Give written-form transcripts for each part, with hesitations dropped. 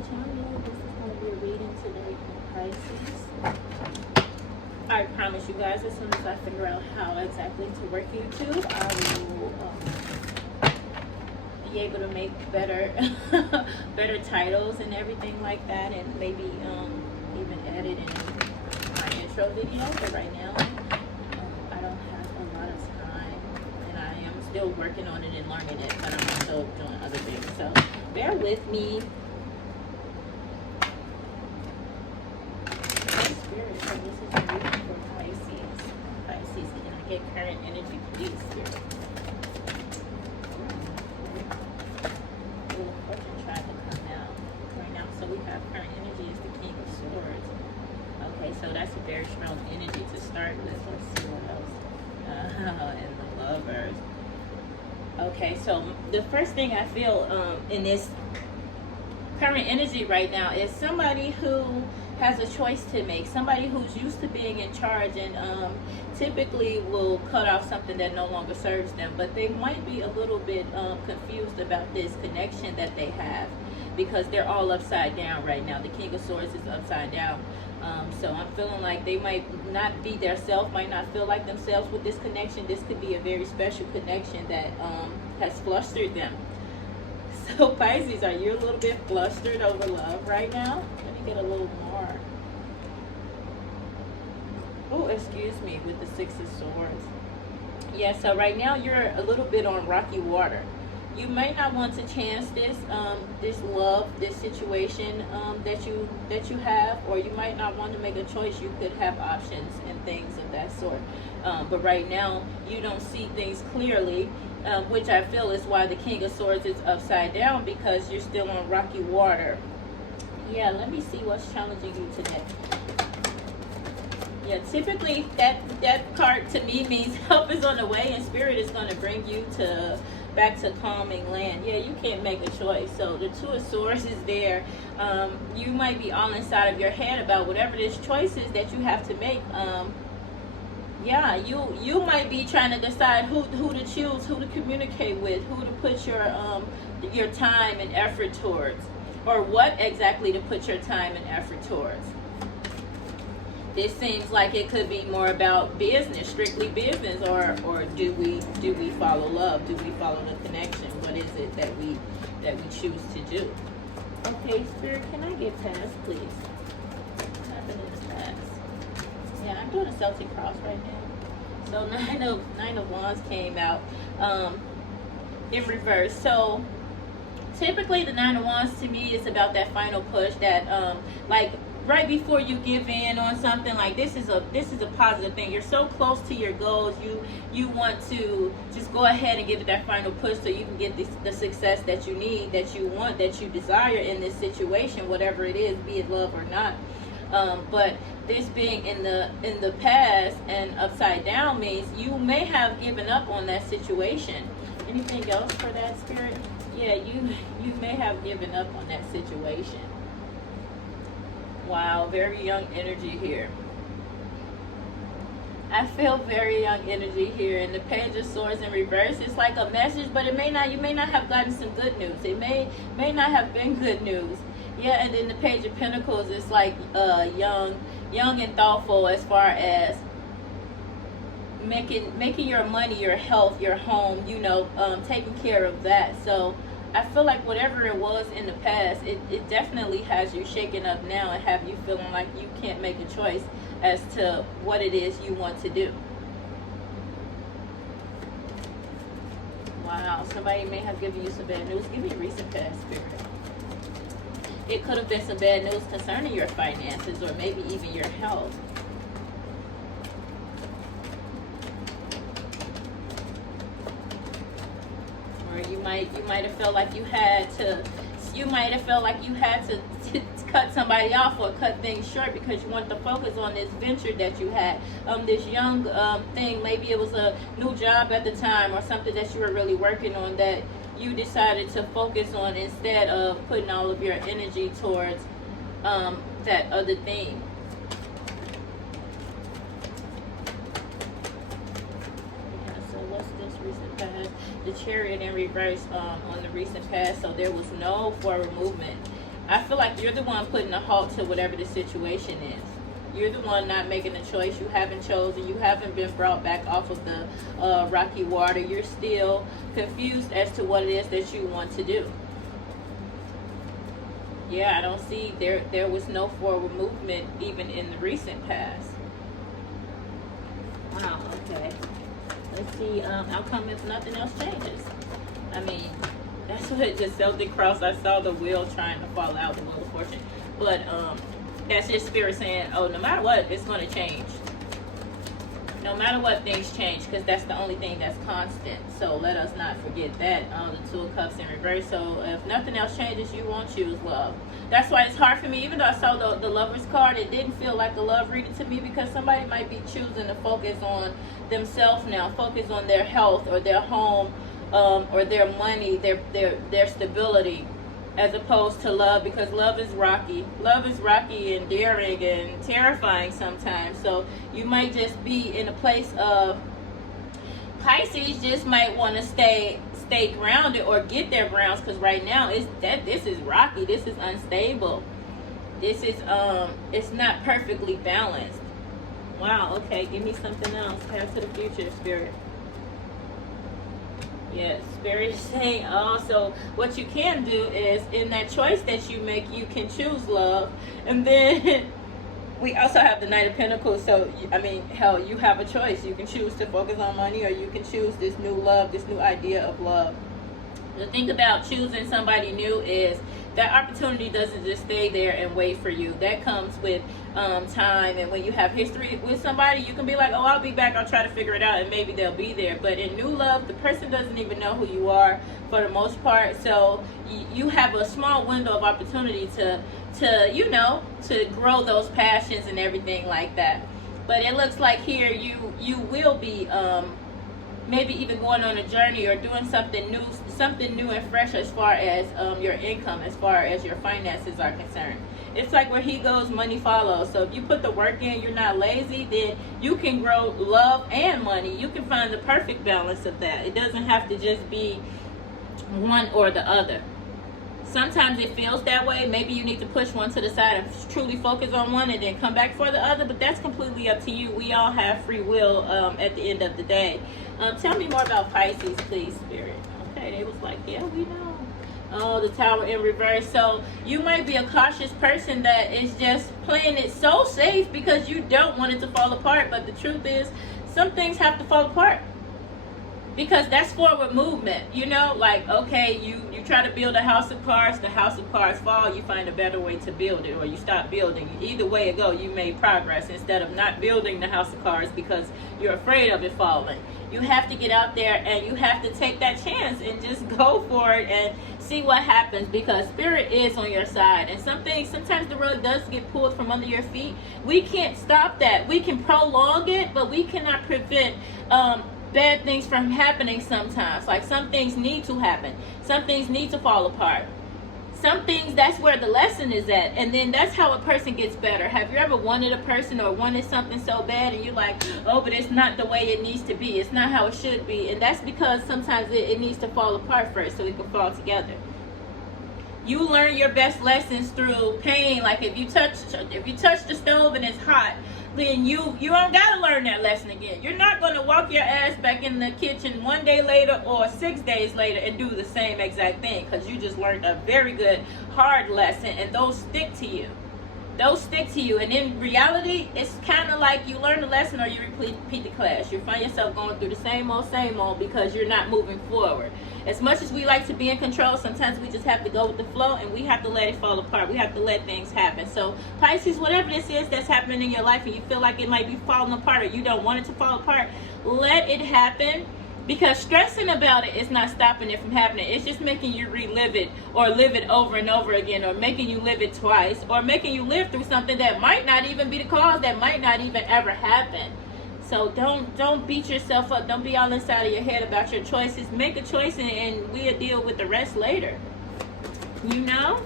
channel. This is going to be a reading today for Pisces. I promise you guys, as soon as I figure out how exactly to work YouTube, I will be able to make better better titles and everything like that, and maybe even edit in my intro video. But right now, I don't have a lot of time, and I am still working on it and learning it, but I'm also doing other things. So bear with me. Spirit, so this is a reading for Pisces. Pisces, can I get current energy, please, Spirit? Little fortune trying to come out right now. So we have current energy is the King of Swords. Okay, so that's a very strong energy to start with. Let's see what else. And the Lovers. Okay, so the first thing I feel in this current energy right now is somebody who has a choice to make, somebody who's used to being in charge and typically will cut off something that no longer serves them, but they might be a little bit confused about this connection that they have because they're all upside down right now. The King of Swords is upside down. So I'm feeling like they might not be their self, might not feel like themselves with this connection. This could be a very special connection that has flustered them. So Pisces, are you a little bit flustered over love right now? Let me get a little more. Oh, excuse me, with the Six of Swords. Yeah, so right now you're a little bit on rocky water. You may not want to chance this this love, this situation that you have, or you might not want to make a choice. You could have options and things of that sort. But right now you don't see things clearly, which I feel is why the King of Swords is upside down, because you're still on rocky water. Yeah, let me see what's challenging you today. Yeah, typically that card to me means help is on the way, and Spirit is going to bring you to back to calming land. Yeah, you can't make a choice. So the Two of Swords is there. You might be all inside of your head about whatever this choice is that you have to make. Yeah, you might be trying to decide who to choose, who to communicate with, who to put your time and effort towards, or what exactly to put your time and effort towards. This seems like it could be more about business, strictly business, or do we follow love? Do we follow the connection? What is it that we choose to do? Okay, Spirit, can I get past, please? What's happened in the past? Yeah, I'm doing a Celtic Cross right now. So Nine of Wands came out in reverse. So typically the Nine of Wands to me is about that final push, that like right before you give in on something. Like this is a positive thing. You're so close to your goals. You want to just go ahead and give it that final push so you can get the success that you need, that you want, that you desire in this situation, whatever it is, be it love or not. But this being in the past and upside down means you may have given up on that situation. Anything else for that, Spirit? Yeah, you may have given up on that situation. Wow, very young energy here. I feel very young energy here. And the Page of Swords in reverse, it's like a message, but you may not have gotten some good news. It may not have been good news. Yeah, and then the Page of Pentacles is like young and thoughtful as far as making your money, your health, your home, taking care of that. So I feel like whatever it was in the past, it definitely has you shaken up now and have you feeling like you can't make a choice as to what it is you want to do. Wow, somebody may have given you some bad news. Give me recent past, Spirit. It could have been some bad news concerning your finances or maybe even your health. You might have felt like you had to cut somebody off or cut things short because you want to focus on this venture that you had, this young thing. Maybe it was a new job at the time or something that you were really working on that you decided to focus on instead of putting all of your energy towards that other thing. Recent past, the Chariot in reverse on the recent past, so there was no forward movement. I feel like you're the one putting a halt to whatever the situation is. You're the one not making a choice. You haven't chosen. You haven't been brought back off of the rocky water. You're still confused as to what it is that you want to do. Yeah, I don't see, there was no forward movement even in the recent past. Wow, okay. Let's see, outcome if nothing else changes. I mean, that's what the Celtic Cross, I saw the wheel trying to fall out, the wheel of fortune. But that's just spirit saying, oh, no matter what, it's going to change. No matter what, things change, because that's the only thing that's constant. So let us not forget that. The Two of Cups in reverse. So if nothing else changes, you won't choose love. That's why it's hard for me. Even though I saw the Lover's card, it didn't feel like a love reading to me, because somebody might be choosing to focus on themselves now, focus on their health or their home, or their money, their stability, as opposed to love, because love is rocky. Love is rocky and daring and terrifying sometimes. So you might just be in a place of, Pisces just might want to stay grounded or get their grounds, because right now this is rocky, this is unstable, this is it's not perfectly balanced. Wow, okay, give me something else. Pass to the future, Spirit. Yes, Spirit is saying also what you can do is, in that choice that you make, you can choose love. And then we also have the Knight of Pentacles. So, I mean, hell, you have a choice. You can choose to focus on money, or you can choose this new love, this new idea of love. The thing about choosing somebody new is that opportunity doesn't just stay there and wait for you. That comes with time, and when you have history with somebody, you can be like, oh, I'll be back, I'll try to figure it out, and maybe they'll be there. But in new love, the person doesn't even know who you are for the most part, so you have a small window of opportunity to grow those passions and everything like that. But it looks like here you will be maybe even going on a journey or doing something new and fresh as far as your income, as far as your finances are concerned. It's like where he goes, money follows. So if you put the work in, you're not lazy, then you can grow love and money. You can find the perfect balance of that. It doesn't have to just be one or the other. Sometimes it feels that way. Maybe you need to push one to the side and truly focus on one and then come back for the other, but that's completely up to you. We all have free will at the end of the day. Tell me more about Pisces, please, Spirit. Okay, they was like, yeah, we know. Oh, the Tower in reverse. So you might be a cautious person that is just playing it so safe because you don't want it to fall apart. But the truth is, some things have to fall apart, because that's forward movement. You know, like, okay, you try to build a house of cards, the house of cards fall, you find a better way to build it, or you stop building. Either way it go, you made progress instead of not building the house of cards because you're afraid of it falling. You have to get out there and you have to take that chance and just go for it and see what happens, because Spirit is on your side. And sometimes the rug does get pulled from under your feet. We can't stop that. We can prolong it, but we cannot prevent bad things from happening sometimes. Like, some things need to happen. Some things need to fall apart. Some things, that's where the lesson is at. And then that's how a person gets better. Have you ever wanted a person or wanted something so bad and you're like, oh, but it's not the way it needs to be. It's not how it should be. And that's because sometimes it needs to fall apart first so it can fall together. You learn your best lessons through pain. Like, if you touch the stove and it's hot, then you don't gotta learn that lesson again. You're not gonna walk your ass back in the kitchen 1 day later or 6 days later and do the same exact thing, because you just learned a very good hard lesson, and those stick to you. And in reality, it's kind of like you learn a lesson or you repeat the class. You find yourself going through the same old because you're not moving forward. As much as we like to be in control, sometimes we just have to go with the flow, and we have to let it fall apart. We have to let things happen. So Pisces, whatever this is that's happening in your life and you feel like it might be falling apart or you don't want it to fall apart, let it happen. Because stressing about it is not stopping it from happening. It's just making you relive it or live it over and over again, or making you live it twice, or making you live through something that might not even be the cause, that might not even ever happen. So don't beat yourself up. Don't be all inside of your head about your choices. Make a choice and we'll deal with the rest later. You know?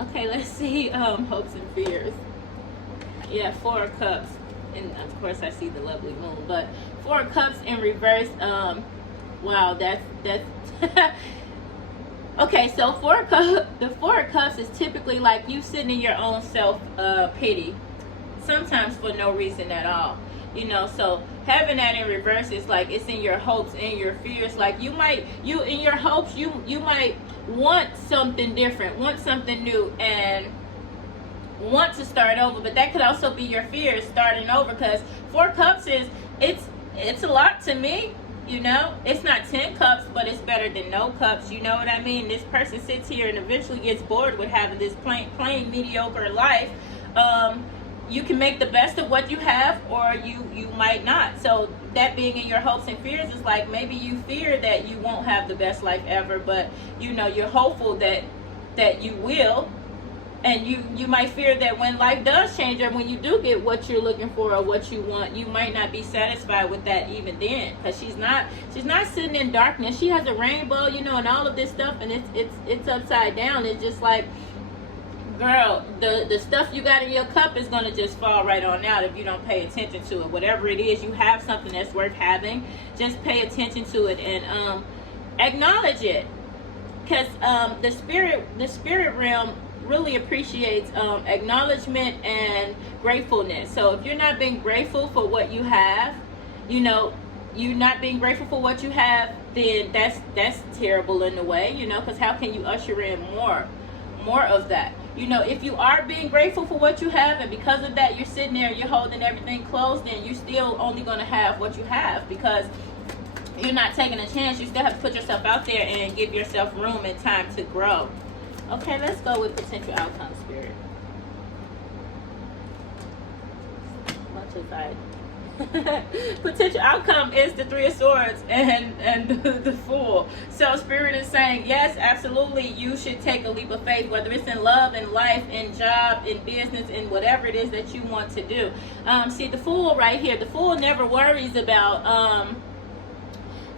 Okay, let's see hopes and fears. Yeah, 4 of Cups. And of course I see the lovely moon, but 4 of Cups in reverse. Wow, that's Okay, so the Four of Cups is typically like you sitting in your own self pity, sometimes for no reason at all. You know, so having that in reverse is like it's in your hopes and your fears. Like you in your hopes you might want something different, want something new, and want to start over, but that could also be your fears starting over, because Four Cups is it's a lot to me. You know, it's not 10 cups, but it's better than no cups. You know what I mean? This person sits here and eventually gets bored with having this plain mediocre life. You can make the best of what you have, or you might not. So that being in your hopes and fears is like maybe you fear that you won't have the best life ever, but you know you're hopeful that you will. And you might fear that when life does change, or when you do get what you're looking for or what you want, you might not be satisfied with that even then, because she's not sitting in darkness. She has a rainbow, you know, and all of this stuff, and it's upside down. It's just like, girl, the stuff you got in your cup is gonna just fall right on out if you don't pay attention to it. Whatever it is, you have something that's worth having. Just pay attention to it and acknowledge it, because the spirit realm really appreciates acknowledgement and gratefulness. So if you're not being grateful for what you have, you know, you're not being grateful for what you have, then that's terrible in a way, you know, because how can you usher in more of that? You know, if you are being grateful for what you have, and because of that you're sitting there and you're holding everything close, then you're still only going to have what you have, because you're not taking a chance. You still have to put yourself out there and give yourself room and time to grow. Okay, let's go with potential outcome, Spirit. Much as potential outcome is the Three of Swords and the Fool. So Spirit is saying, yes, absolutely, you should take a leap of faith, whether it's in love, in life, in job, in business, in whatever it is that you want to do. See, the Fool right here, the Fool never worries about...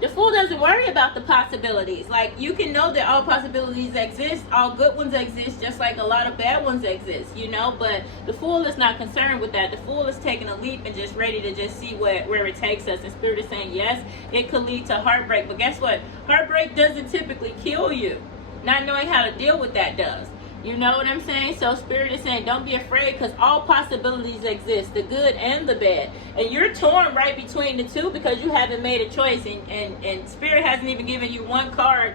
the Fool doesn't worry about the possibilities. Like, you can know that all possibilities exist, all good ones exist, just like a lot of bad ones exist, you know, but the Fool is not concerned with that. The Fool is taking a leap and just ready to just see where it takes us. And Spirit is saying, yes, it could lead to heartbreak, but guess what? Heartbreak doesn't typically kill you. Not knowing how to deal with that does. You know what I'm saying? So Spirit is saying, don't be afraid, because all possibilities exist, the good and the bad. And you're torn right between the two because you haven't made a choice. And Spirit hasn't even given you one card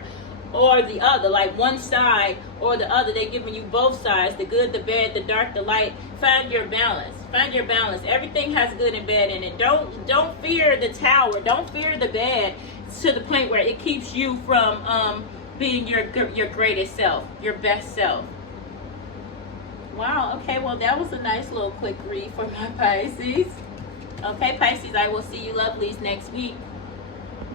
or the other, like one side or the other. They're giving you both sides, the good, the bad, the dark, the light. Find your balance. Find your balance. Everything has good and bad in it. Don't fear the tower. Don't fear the bad to the point where it keeps you from being your greatest self, your best self. Wow, okay, well, that was a nice little quick read for my Pisces. Okay, Pisces, I will see you lovelies next week.